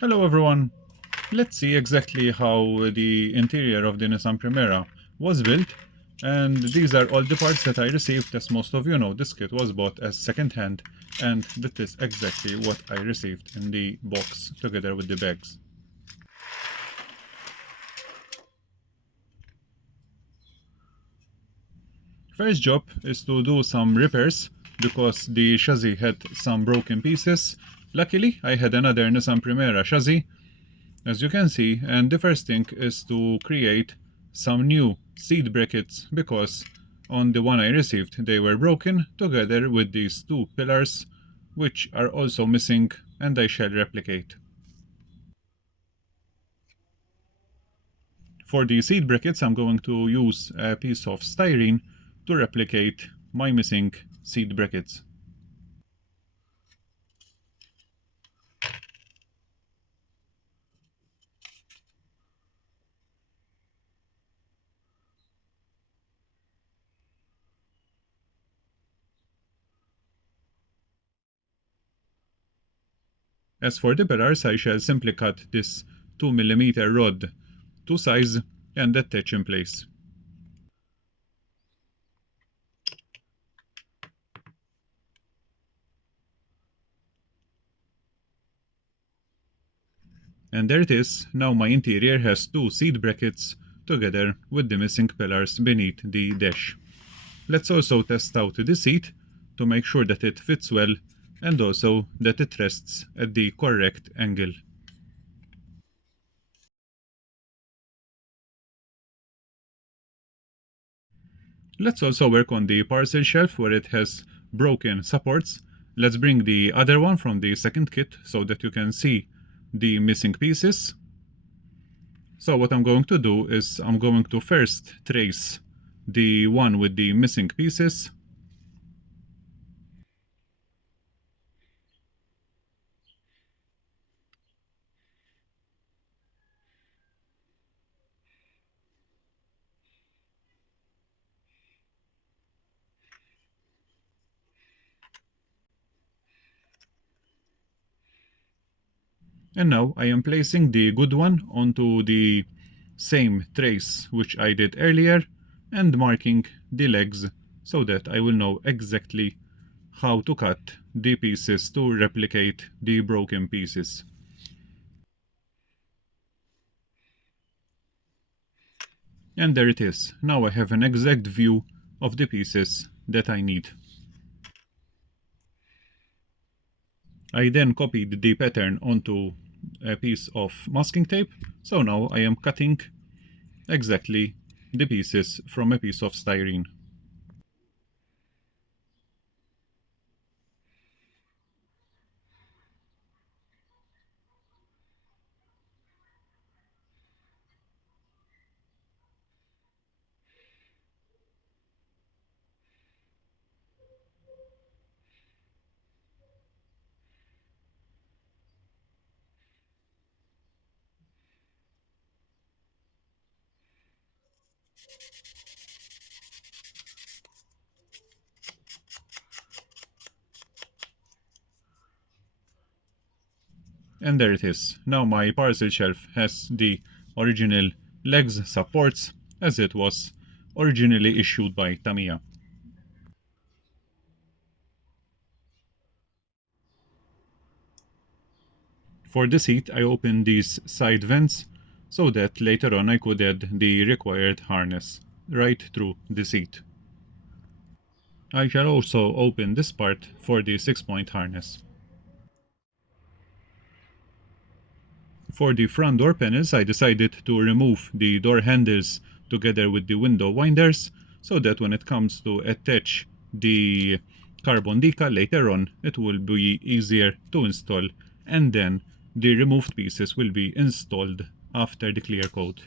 Hello everyone, let's see exactly how the interior of the Nissan Primera was built, and these are all the parts that I received. As most of you know, this kit was bought as second-hand, and that is exactly what I received in the box together with the bags. First job is to do some repairs because the chassis had some broken pieces. Luckily I had another Nissan Primera chassis, as you can see, and the first thing is to create some new seat brackets because on the one I received they were broken together with these two pillars which are also missing, and I shall replicate. For the seat brackets I'm going to use a piece of styrene to replicate my missing seat brackets. As for the pillars, I shall simply cut this 2mm rod to size and attach in place. And there it is. Now my interior has two seat brackets together with the missing pillars beneath the dash. Let's also test out the seat to make sure that it fits well and also that it rests at the correct angle. Let's also work on the parcel shelf where it has broken supports. Let's bring the other one from the second kit so that you can see the missing pieces. So what I'm going to do is I'm going to first trace the one with the missing pieces. And now I am placing the good one onto the same trace which I did earlier and marking the legs so that I will know exactly how to cut the pieces to replicate the broken pieces. And there it is. Now I have an exact view of the pieces that I need. I then copied the pattern onto a piece of masking tape, so now I am cutting exactly the pieces from a piece of styrene. And there it is. Now my parcel shelf has the original legs supports as it was originally issued by Tamiya. For the seat I opened these side vents so that later on I could add the required harness right through the seat. I shall also open this part for the 6-point harness. For the front door panels I decided to remove the door handles together with the window winders so that when it comes to attach the carbon decal later on it will be easier to install, and then the removed pieces will be installed after the clear coat.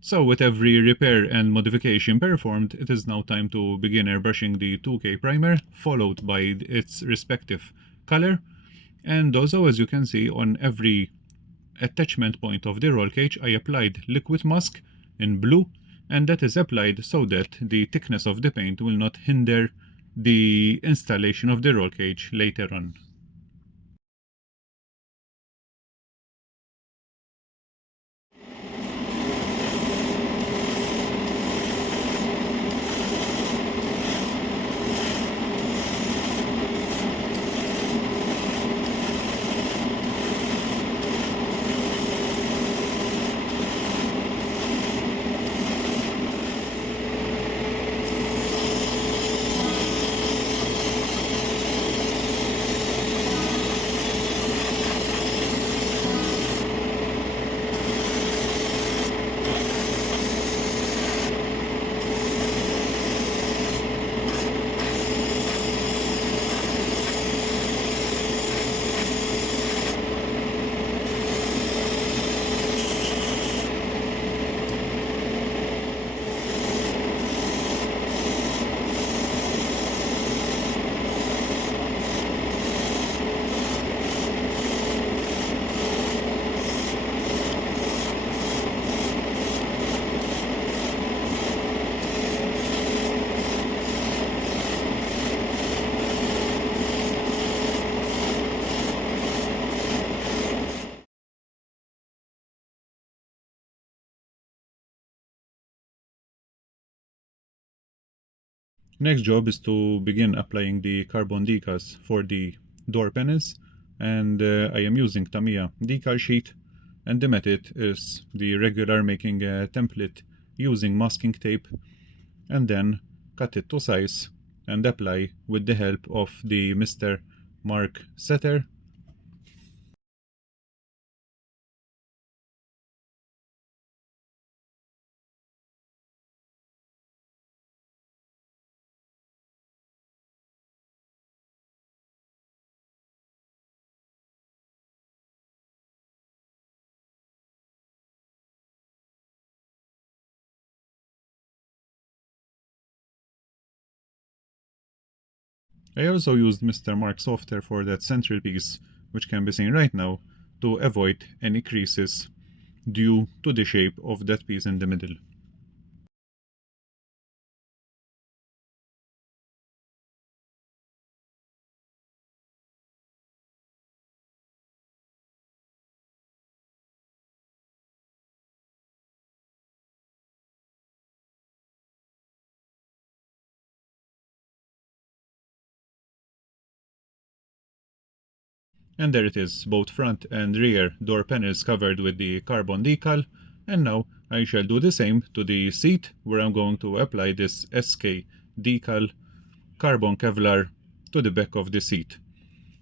So with every repair and modification performed, it is now time to begin airbrushing the 2K primer, followed by its respective color. And also, as you can see, on every attachment point of the roll cage I applied liquid mask in blue, and that is applied so that the thickness of the paint will not hinder the installation of the roll cage later on. Next job is to begin applying the carbon decals for the door panels, and I am using Tamiya decal sheet, and the method is the regular, making a template using masking tape and then cut it to size and apply with the help of the Mr. Mark setter. I also used Mr. Mark software for that central piece, which can be seen right now, to avoid any creases due to the shape of that piece in the middle. And there it is, both front and rear door panels covered with the carbon decal, and now I shall do the same to the seat, where I'm going to apply this SK decal carbon Kevlar to the back of the seat,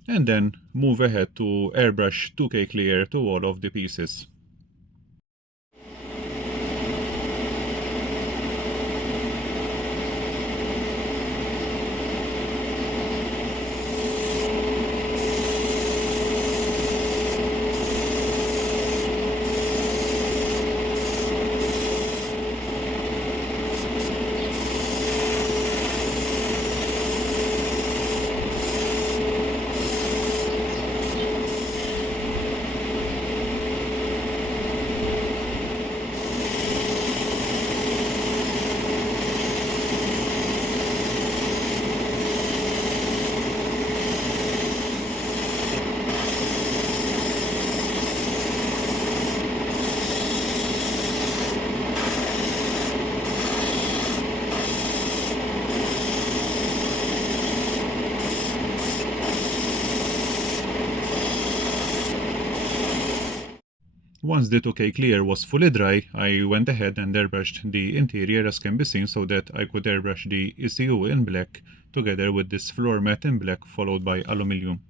and then move ahead to airbrush 2K clear to all of the pieces. Once the 2K clear was fully dry, I went ahead and airbrushed the interior, as can be seen, so that I could airbrush the ECU in black together with this floor mat in black, followed by aluminium.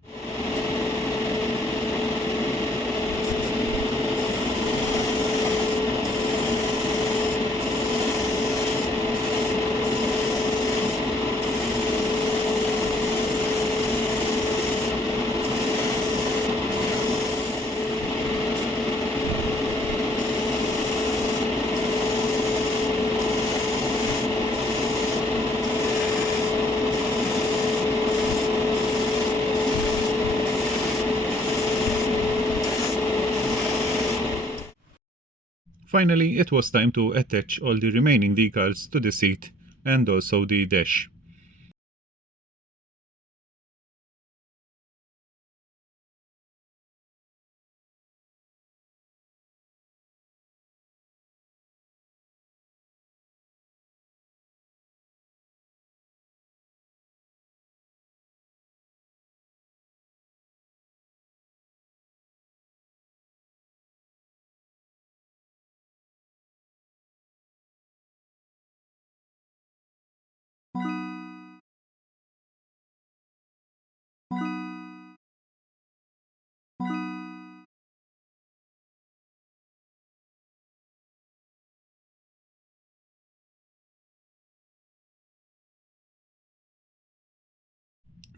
Finally, it was time to attach all the remaining decals to the seat and also the dash.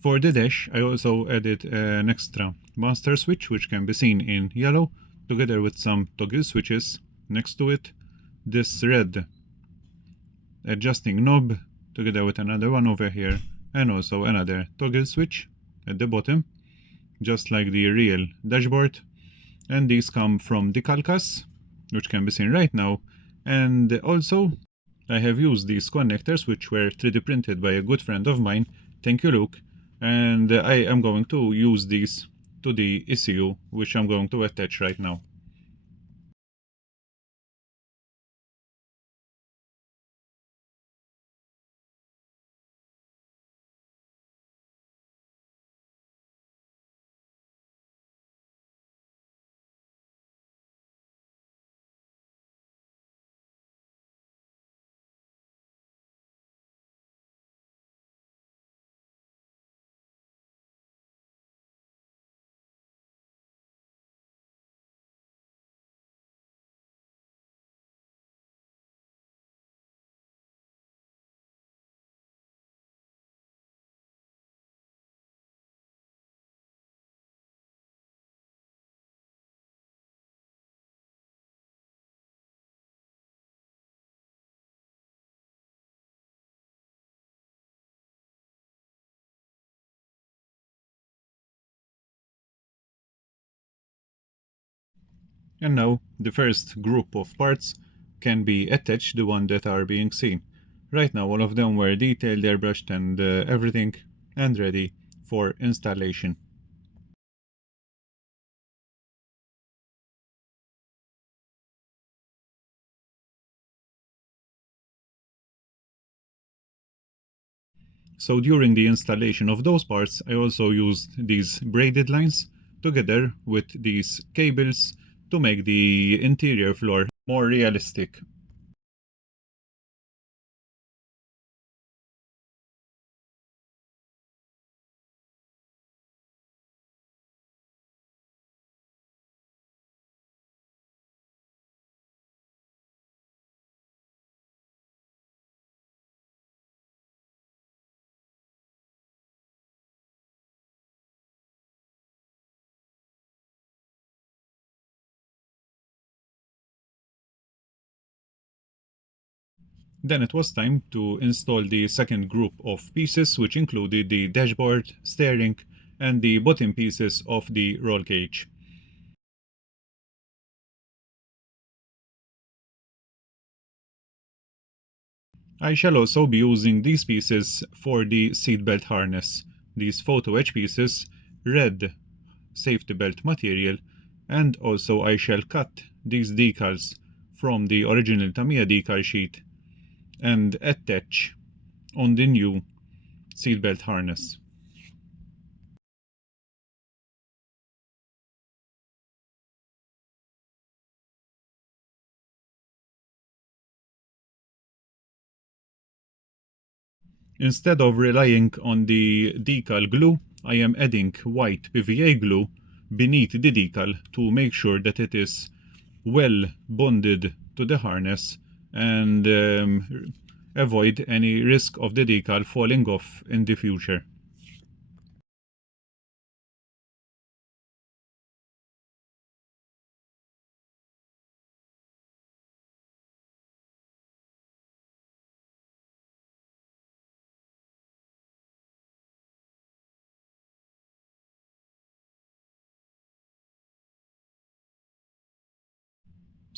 For the dash, I also added an extra master switch, which can be seen in yellow, together with some toggle switches next to it. This red adjusting knob, together with another one over here, and also another toggle switch at the bottom, just like the real dashboard. And these come from decals, which can be seen right now. And also, I have used these connectors, which were 3D printed by a good friend of mine. Thank you, Luke. And I am going to use these to the ECU, which I'm going to attach right now. And now the first group of parts can be attached, the one that are being seen. Right now all of them were detailed, airbrushed and everything, and ready for installation. So during the installation of those parts, I also used these braided lines together with these cables to make the interior floor more realistic. Then it was time to install the second group of pieces, which included the dashboard, steering, and the bottom pieces of the roll cage. I shall also be using these pieces for the seatbelt harness. These photo etch pieces, red safety belt material, and also I shall cut these decals from the original Tamiya decal sheet and attach on the new seatbelt harness. Instead of relying on the decal glue, I am adding white PVA glue beneath the decal to make sure that it is well bonded to the harness and avoid any risk of the decal falling off in the future.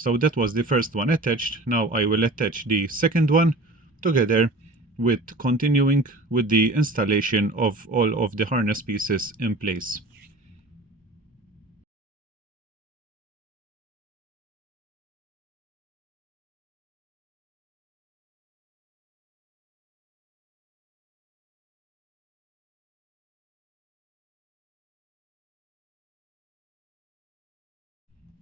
So that was the first one attached. Now I will attach the second one together with continuing with the installation of all of the harness pieces in place.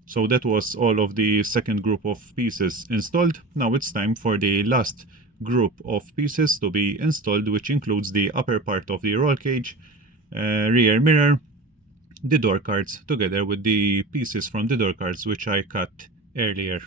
So that was all of the second group of pieces installed. Now it's time for the last group of pieces to be installed, which includes the upper part of the roll cage, rear mirror, the door cards, together with the pieces from the door cards which I cut earlier.